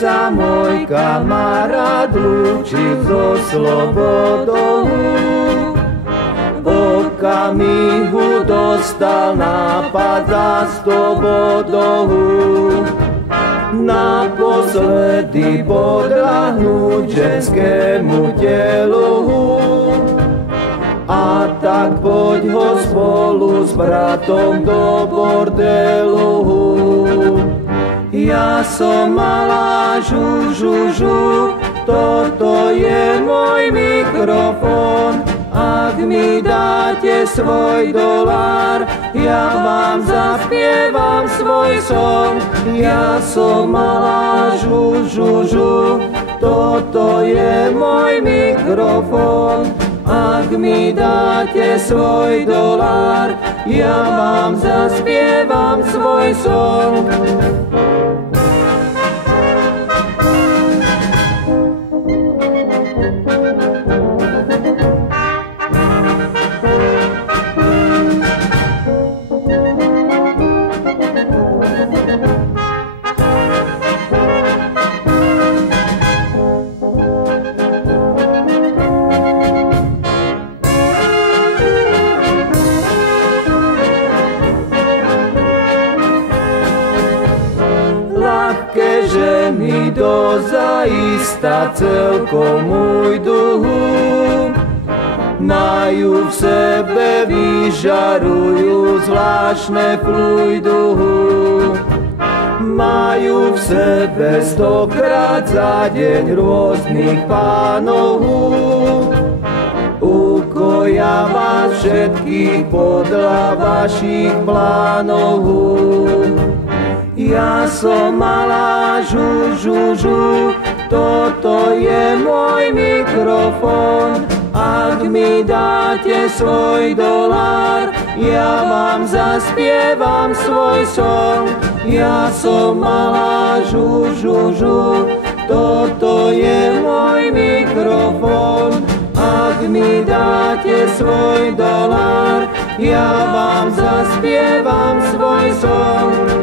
sa môj kamarát lúčil so slobodou. V okamihu dostal nápad za 100 bodov. Naposledy podľahnúť ženskému telu. A tak poď ho spolu s bratom do bordelu. Ja som malá žužužu, toto je môj mikrofón. Ak mi dáte svoj dolár, ja vám zaspievam svoj song. Ja som malá žužužu, toto je môj mikrofón. Ak mi dáte svoj dolár, ja vám zaspievam svoj song. Ľahké ženy dozaista celkom ujdu, majú v sebe, vyžarujú zvláštne fluidu. Majú v sebe 100-krát za deň rôznych pánov. Ukoja vás všetkých podľa vašich plánov. Ja som malá žužužu, toto je môj mikrofón. Ak mi dáte svoj dolár, ja vám zaspievam svoj song. Ja som malá žužužu, toto je môj mikrofón. Ak mi dáte svoj dolár, ja vám zaspievam svoj song.